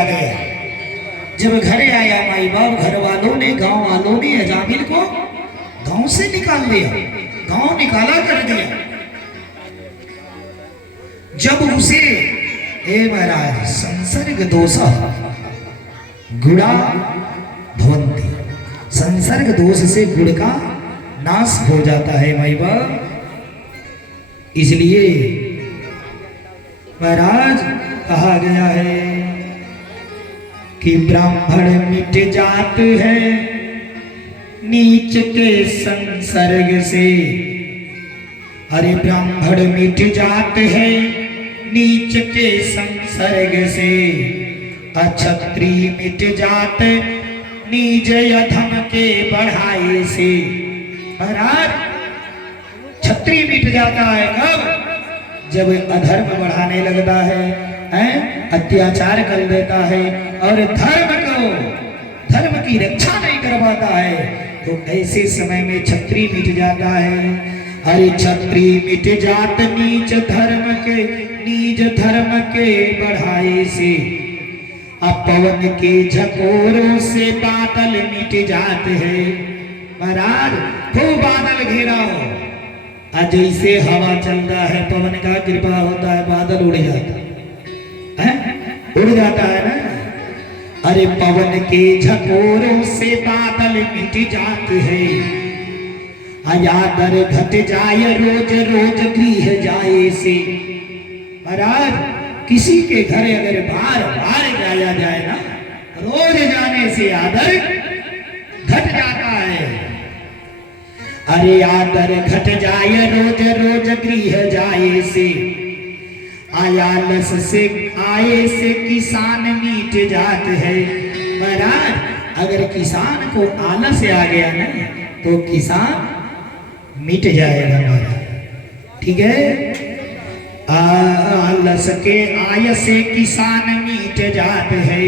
आ गया। जब घर आया माई बाप घर वालों ने, गांव वालों ने अजामिल को गांव से निकाल दिया, गांव निकाला कर दिया। जब उसे हे महाराज संसर्ग दोषा गुड़ा भवंती, संसर्ग दोष से गुड़ का नाश हो जाता है माई बाप। इसलिए महाराज कहा गया है कि ब्राह्मण मिट जात है नीच के संसर्ग से। अरे ब्राह्मण मिट जात है नीच के संसर्ग से, अक्षत्रिय मिट जात नीच अधम के बढ़ाए से। महाराज क्षत्रिय मिट जाता है कब? जब अधर्म बढ़ाने लगता है, अत्याचार कर देता है और धर्म की रक्षा नहीं कर पाता है, तो ऐसे समय में क्षत्रिय मिट जाता है। अरे क्षत्रिय मिट जात नीच धर्म के बढ़ाए से, अब पवन के झकोरों से बादल मिट जाते हैं। महाराज खूब बादल घेरा हो, जैसे हवा चलता है, पवन का कृपा होता है, बादल उड़ जाता है, उड़ जाता है ना। अरे पवन के झकोरों से बादल मिट जाते हैं, यादर घट जाए रोज रोज गृह जाए से। महाराज किसी के घर अगर बार बार जाया जाए ना, रोज जाने से आदर घट जाता है। अरे आदर घट जाए रोज रोज गृह जाए से, आयालस से आए से किसान मीट जात है। महाराज अगर किसान को आलस आ गया ना, तो किसान मिट जाएगा महाराज, ठीक है। आलस के आय से किसान मिट जात है,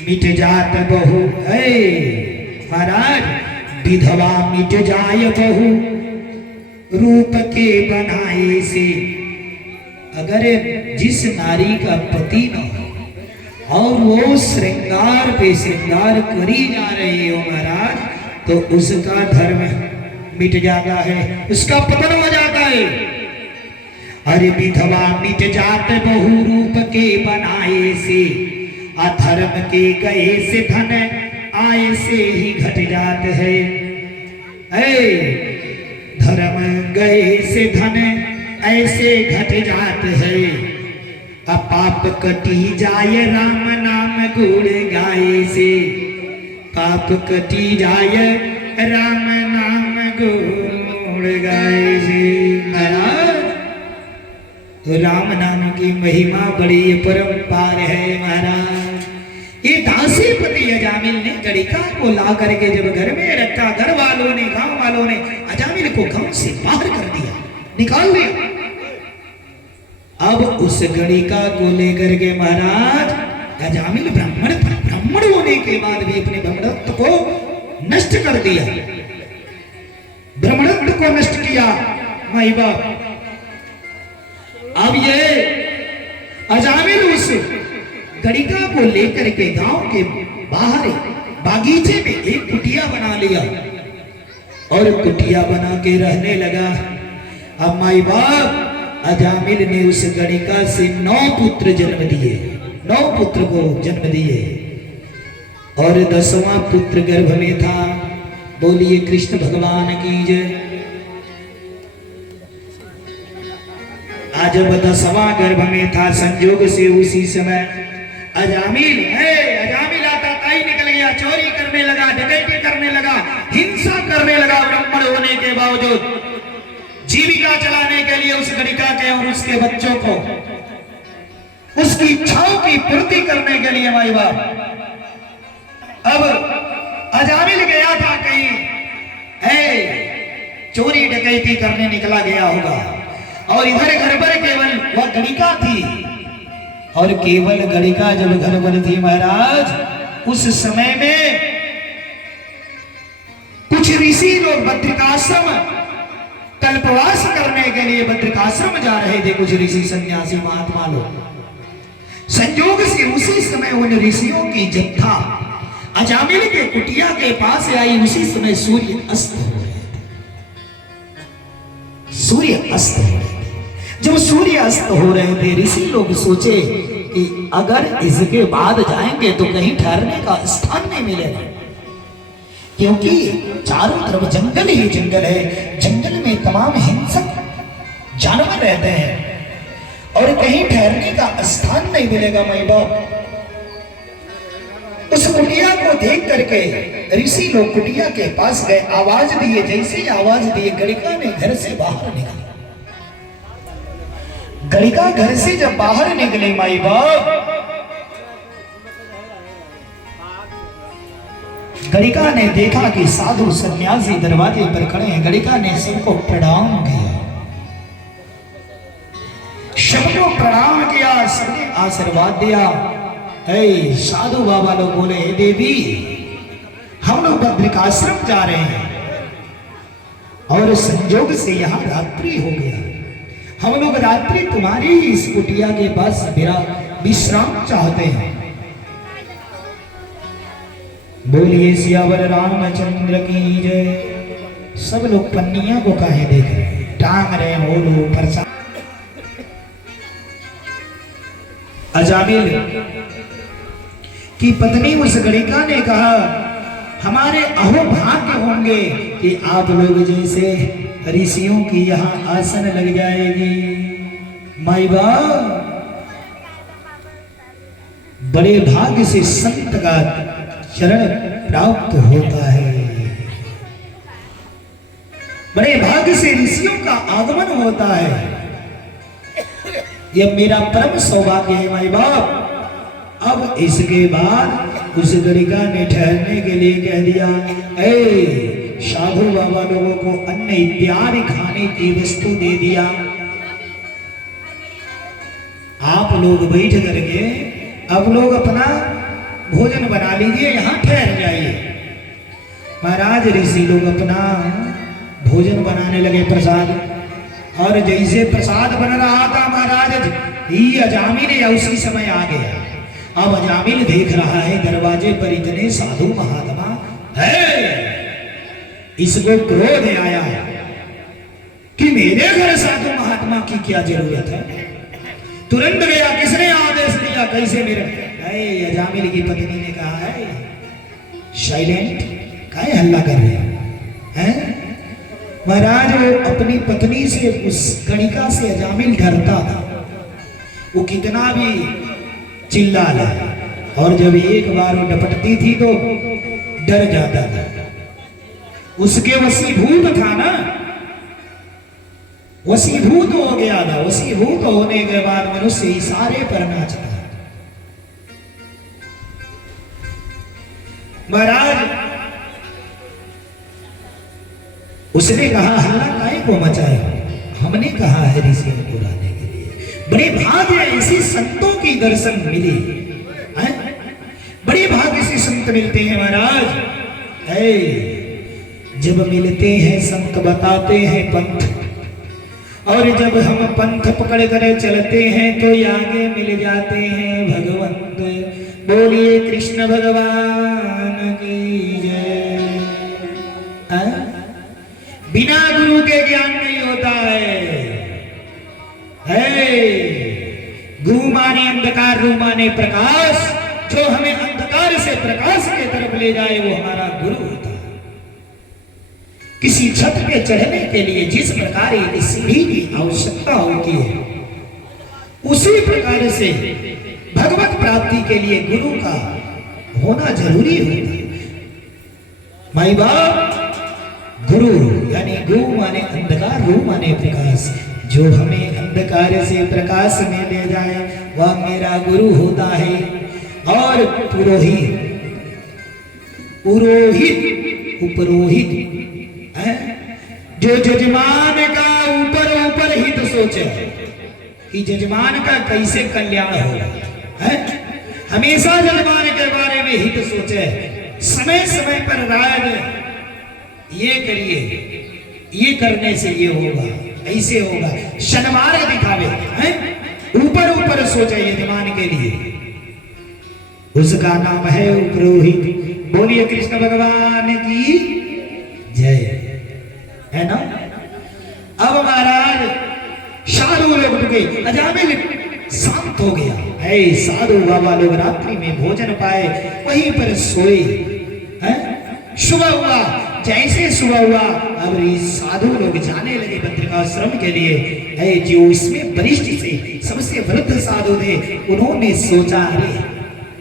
मिट जात बहु है। महाराज विधवा मिट जाय बहु रूप के बनाए से। अगर जिस नारी का पति न हो और वो श्रृंगार पे श्रृंगार करी जा रही हो महाराज, तो उसका धर्म मिट जाता है, उसका पतन हो जाता है। अरे विधवा मिट जात बहु रूप के बनाए से, अधर्म के गए से धन आए से ही घट जात है। धर्म गए से धन ऐसे घट जात है, पाप कटी जाए राम नाम गुण गाए से। पाप कटी जाए राम नाम गुण गाए से। महाराज तो राम नाम की महिमा बड़ी परंपार है महाराज। ये दासीपति अजामिल ने गणिका को ला करके जब घर में रखा, घर वालों ने गांव वालों ने अजामिल को गांव से बाहर कर दिया, निकाल दिया। अब उस गणिका को लेकर के महाराज अजामिल ब्राह्मण होने के बाद भी अपने ब्राह्मणत्व को नष्ट कर दिया, ब्राह्मणत्व को नष्ट किया माई बाप। अब ये अजामिल उस गणिका को लेकर के गांव के बाहर बागीचे में एक कुटिया बना लिया और कुटिया बना के रहने लगा। अब माई बाप अजामिल ने उस गणिका से 9 पुत्र जन्म दिए, 9 पुत्र को जन्म दिए और 10वां पुत्र गर्भ में था। बोलिए कृष्ण भगवान की जय। आज 10वां गर्भ में था, संजोग से उसी समय अजामिल आता ताई निकल गया, चोरी करने लगा, डकैती करने लगा, हिंसा करने लगा। ब्राह्मण होने के बावजूद जीविका चलाने के लिए उस गणिका के और उसके बच्चों को उसकी इच्छाओं की पूर्ति करने के लिए माई बाप। अब अजामिल गया था कहीं, चोरी डकैती करने निकला गया होगा और इधर घर पर केवल वह गणिका थी। और केवल गणिका जब घर पर थी महाराज, उस समय में कुछ ऋषि लोग बद्रिकाश्रम कल्पवास करने के लिए बद्रिकाश्रम जा रहे थे, कुछ ऋषि सन्यासी महात्मा लोग। संयोग से उसी समय उन ऋषियों की जत्था अजामिल के कुटिया के पास आई। उसी समय सूर्य अस्त हो रहे थे। सूर्य अस्त हो रहे थे। जब सूर्य अस्त हो रहे थे, ऋषि लोग सोचे कि अगर इसके बाद जाएंगे तो कहीं ठहरने का स्थान नहीं मिलेगा, क्योंकि चारों तरफ जंगल ही जंगल है। जंगल में तमाम हिंसक जानवर रहते हैं और कहीं ठहरने का स्थान नहीं मिलेगा। माई बाप, उस कुटिया को देख करके ऋषि लोग कुटिया के पास गए, आवाज दिए। जैसे आवाज दिए, गणिका ने घर से बाहर निकली। गणिका घर से जब बाहर निकली, माई बाप, गणिका ने देखा कि साधु सन्यासी दरवाजे पर खड़े हैं। गणिका ने सबको प्रणाम किया, सबको प्रणाम किया, सबने आशीर्वाद दिया। ऐ साधु बाबा लोग बोले, हे देवी, हम लोग बद्रिकाश्रम जा रहे हैं और संजोग से यहाँ रात्रि हो गया। हम लोग रात्रि तुम्हारी ही इस कुटिया के पास विश्राम चाहते हैं। बोलिए सियावर रामचंद्र की जय। सब लोग पन्निया को काहे देख रहे हैं, टांग रहे हैं वो लोग प्रसाद। अजामिल की पत्नी उस गणिका ने कहा, हमारे अहोभाग्य होंगे कि आप लोग जैसे ऋषियों की यहाँ आसन लग जाएगी। माई बाप, बड़े भाग्य से संत का चरण प्राप्त होता है, बड़े भाग्य से ऋषियों का आगमन होता है। यह मेरा परम सौभाग्य है माई बाप। अब इसके बाद उस गणिका ने ठहरने के लिए कह दिया, ए साधु बाबा लोगों को अन्न इत्यादि खाने की वस्तु दे दिया। आप लोग बैठ करके अब लोग अपना भोजन बना लीजिए, यहाँ ठहर जाइए। महाराज ऋषि लोग अपना भोजन बनाने लगे, प्रसाद। और जैसे प्रसाद बन रहा था, महाराज ही अजामिल उसी समय आ गया। अब अजामिल देख रहा है दरवाजे पर इतने साधु महात्मा है, इसको क्रोध आया कि मेरे घर साधु महात्मा की क्या जरूरत है। तुरंत गया, किसने आदेश दिया, कैसे मेरे। अजामिल की पत्नी ने कहा है, साइलेंट, काहे हल्ला कर रहे हैं। महाराज वो अपनी पत्नी से, उस गणिका से अजामिल डरता था। वो कितना भी चिल्ला ला, और जब एक बार वो डपटती थी तो डर जाता था। उसके वशीभूत था ना, वशीभूत हो गया था। वशीभूत होने के बाद मनुष्य इशारे पर नाचता। महाराज उसने कहा, हल्ला काहे को मचाया, हमने कहा है ऋषियों को लाने के लिए। बड़े भाग्य ऐसी संतों की दर्शन मिली है? बड़े भाग्य से संत मिलते हैं महाराज। जब मिलते हैं संत बताते हैं पंथ, और जब हम पंथ पकड़ कर चलते हैं तो आगे मिल जाते हैं भगवंत। बोलिए कृष्ण भगवान की जय। बिना गुरु के ज्ञान नहीं होता है। गुरु माने अंधकार, रूप माने प्रकाश। जो हमें अंधकार से प्रकाश की तरफ ले जाए वो हमारा गुरु होता है। किसी छत पे चढ़ने के लिए जिस प्रकार एक सीढ़ी की आवश्यकता होती है, उसी प्रकार से भगवत प्राप्ति के लिए गुरु का होना जरूरी होता है। माई बाप, गुरु यानी गुरु माने अंधकार, रूप माने प्रकाश। जो हमें अंधकार से प्रकाश में ले जाए वह मेरा गुरु होता है। और पुरोहित, पुरोहित उपरोहित है, जो जजमान का ऊपर ऊपर हित सोचे कि जजमान का कैसे कल्याण होगा है। हमेशा जजमान के बारे में हित सोचे, समय समय पर राय दे, ये करिए, ये करने से ये होगा, ऐसे होगा, सन्मार्ग दिखावे हैं। ऊपर ऊपर सोचे यजमान के लिए, उसका नाम है पुरोहित। बोलिए कृष्ण भगवान की जय। है ना। अब महाराज साधु लोग उठ गए, अजामिल शांत हो गया। ऐ साधु बाबा लोग रात्रि में भोजन पाए, वहीं पर सोए। सुबह हुआ, जैसे सुबह हुआ अब साधु लोग जाने लगे बद्रिकाश्रम के लिए। ऐ जो इसमें वरिष्ठ से सबसे वृद्ध साधु थे, उन्होंने सोचा अरे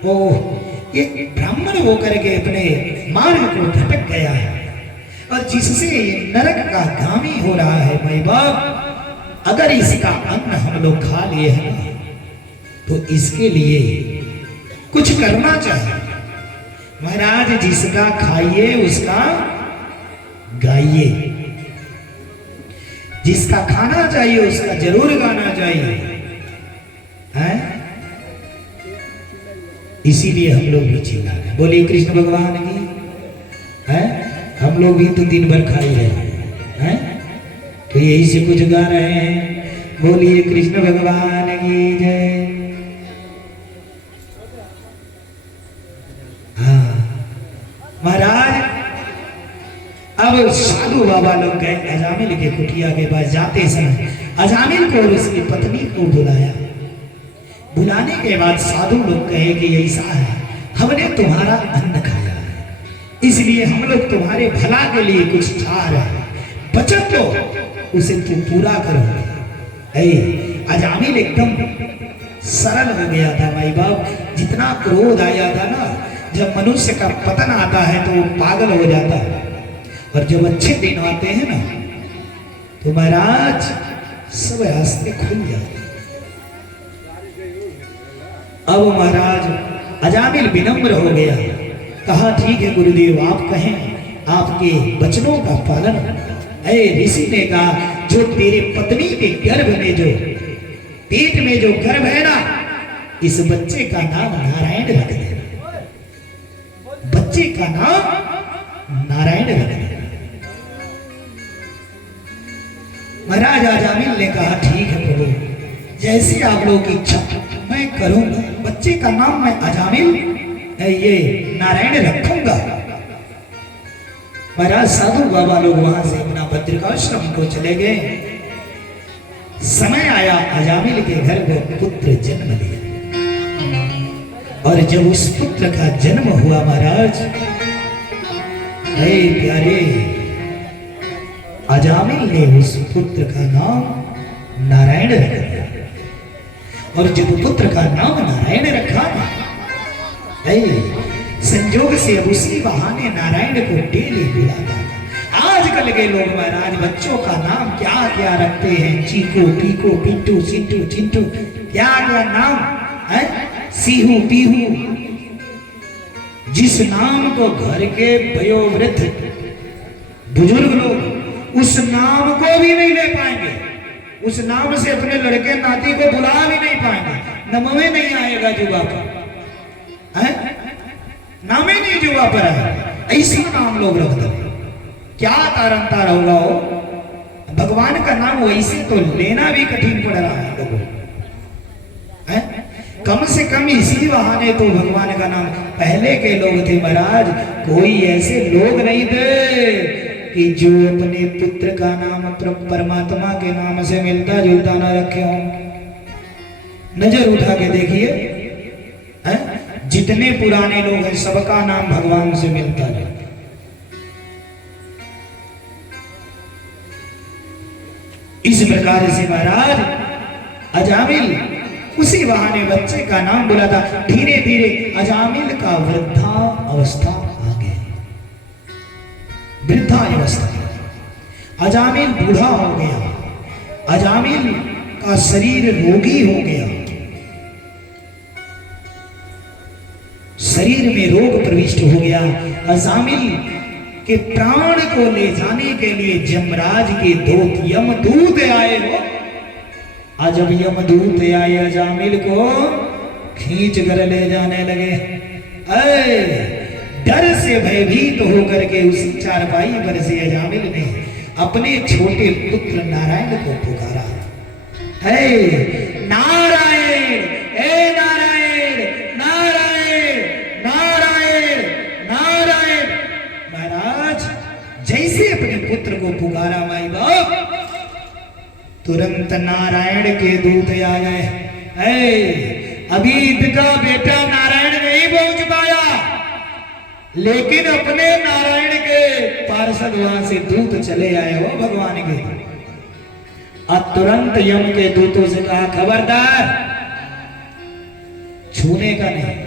ओह ये ब्राह्मण होकर के अपने मार्ग को भटक गया है और जिससे नरक का गामी हो रहा है। भाई बाप, अगर इसका अन्न हम लोग खा लिए हैं तो इसके लिए कुछ करना चाहिए। महाराज जिसका खाइए उसका गाइए, जिसका खाना चाहिए उसका जरूर गाना चाहिए। हैं? इसीलिए हम लोग भी चिल्ला रहे हैं। बोलिए कृष्ण भगवान की। हैं? हम लोग भी तो दिन भर खा ही रहे हैं, तो यही से कुछ गा रहे हैं। बोलिए कृष्ण भगवान की जय। हाँ महाराज, अब साधु बाबा लोग गए अजामिल के कुटिया के पास। जाते समय अजामिल को और उसकी पत्नी को बुलाया। बुलाने के बाद साधु लोग कहे कि ऐसा है, हमने तुम्हारा अन्न खाया है, इसलिए हम लोग तुम्हारे भला के लिए कुछ चाह रहे हैं, बचत तो उसे तुम पूरा करो। अजामिल एकदम सरल हो गया था भाई बाप। जितना क्रोध आया था ना, जब मनुष्य का पतन आता है तो वो पागल हो जाता है, और जब अच्छे दिन आते हैं ना तो महाराज सब रास्ते खुल जाते। अब महाराज अजामिल विनम्र हो गया, कहा ठीक है गुरुदेव आप कहें, आपके वचनों का पालन। ऋषि ने कहा जो तेरे पत्नी के गर्भ में जो पेट में जो गर्भ है ना, इस बच्चे का नाम नारायण रख देना, बच्चे का नाम नारायण रख देना। महाराज अजामिल ने कहा ठीक है प्रभु, जैसे आप लोगों की इच्छा मैं करूंगा, बच्चे का नाम मैं अजामिल ये नारायण रखूंगा। महाराज साधु बाबा लोग वहां से अपना बद्रिकाश्रम को चले गए। समय आया, अजामिल के घर में पुत्र जन्म लिया, और जब उस पुत्र का जन्म हुआ महाराज, प्यारे अजामिल ने उस पुत्र का नाम नारायण रख दिया। और जब पुत्र का नाम नारायण रखा ना, संजोग से अब उसी बहाने नारायण को डेली बुलाता। आजकल के लोग महाराज बच्चों का नाम क्या क्या रखते हैं, चीकू पीकू पिंटू सिंटू चिंटू, क्या क्या नाम है, सीहू पीहू। जिस नाम को घर के वयोवृद्ध बुजुर्ग लोग उस नाम को भी नहीं ले पाएंगे, उस नाम से अपने लड़के नाती को बुला भी नहीं पाएंगे, नमवे नहीं आएगा जुबा पर, नाम ही नहीं जुबा पर है। ऐसा नाम लोग रख दो, क्या तारन तार होगा हो। भगवान का नाम वैसे तो लेना भी कठिन पड़ रहा है लोगों को। कम से कम इसी बहाने तो भगवान का नाम, पहले के लोग थे महाराज, कोई ऐसे लोग नहीं थे कि जो अपने पुत्र का नाम परमात्मा के नाम से मिलता जुलता ना रखे हों। नजर उठा के देखिए, जितने पुराने लोग हैं सबका नाम भगवान से मिलता है। इस प्रकार से महाराज अजामिल उसी बहाने बच्चे का नाम बुलाता। धीरे धीरे अजामिल का वृद्धा अवस्था आ गई, वृद्धा अवस्था। अजामिल बूढ़ा हो गया, अजामिल का शरीर रोगी हो गया, शरीर में रोग प्रविष्ट हो गया। अजामिल के प्राण को ले जाने के लिए यमराज के दूत यमदूत आए हो। आज जब यमदूत आए अजामिल को खींच कर ले जाने लगे। डर से भयभीत होकर के उस चारपाई पर से अजामिल ने अपने छोटे पुत्र नारायण को पुकारा। नारायण, नारायण, नारायण, तुरंत नारायण के दूत आ गए। अभी इनका बेटा नारायण नहीं पहुंच पाया, लेकिन अपने नारायण के पार्षद वहां से दूत चले आए हो भगवान के। अब तुरंत यम के दूतों से कहा, खबरदार, छूने का नहीं।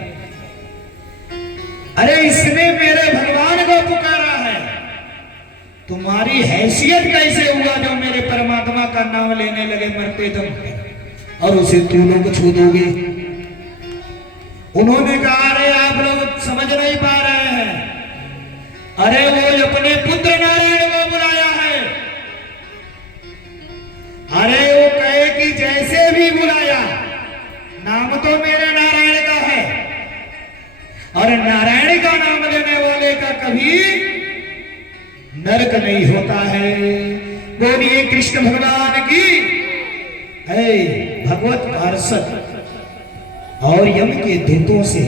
अरे इसने मेरे भगवान को पुकारा है, तुम्हारी हैसियत कैसे हुआ जो मेरे परमात्मा का नाम लेने लगे मरते दम पे, और उसे तू लोग छू दोगे। उन्होंने कहा, अरे आप लोग समझ नहीं पा रहे हैं, अरे वो अपने पुत्र नारायण को बुलाया है। अरे वो कहे कि जैसे भी बुलाया, नाम तो मेरे नारायण का है, और नारायण का नाम लेने वाले का कभी नरक नहीं होता है। बोलिए कृष्ण भगवान की। भगवत पार्षद और यम के दूतों से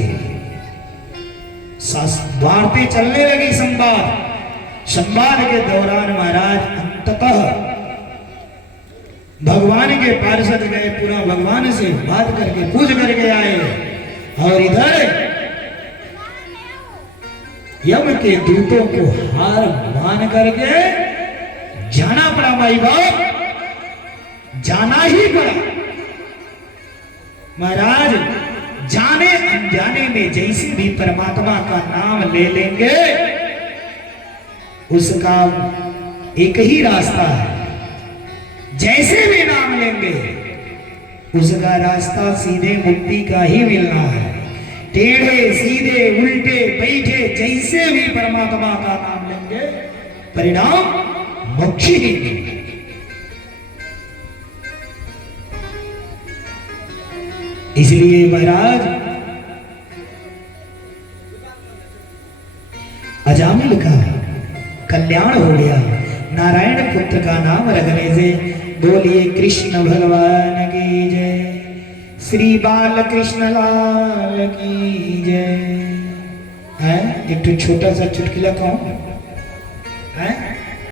वार्ते चलने लगी। संवाद के दौरान महाराज अंततः भगवान के पार्षद गए, पूरा भगवान से बात करके पूछ करके आए, और इधर यम के दूतों को हार मान करके जाना पड़ा। भाई बाप, जाना ही पड़ा। महाराज, जाने अनजाने में जैसे भी परमात्मा का नाम ले लेंगे, उसका एक ही रास्ता है। जैसे भी नाम लेंगे, उसका रास्ता सीधे मुक्ति का ही मिलना है। टेढ़े सीधे उल्टे बैठे जैसे भी परमात्मा का नाम लेंगे, परिणाम मोक्ष ही मिलेगा। इसलिए महाराज, अजामिल का कल्याण हो गया नारायण पुत्र का नाम रखने से। बोलिए कृष्ण भगवान की जय, श्री बाल कृष्ण लाल की जय। है एक तो छोटा सा चुटकुला कौन है?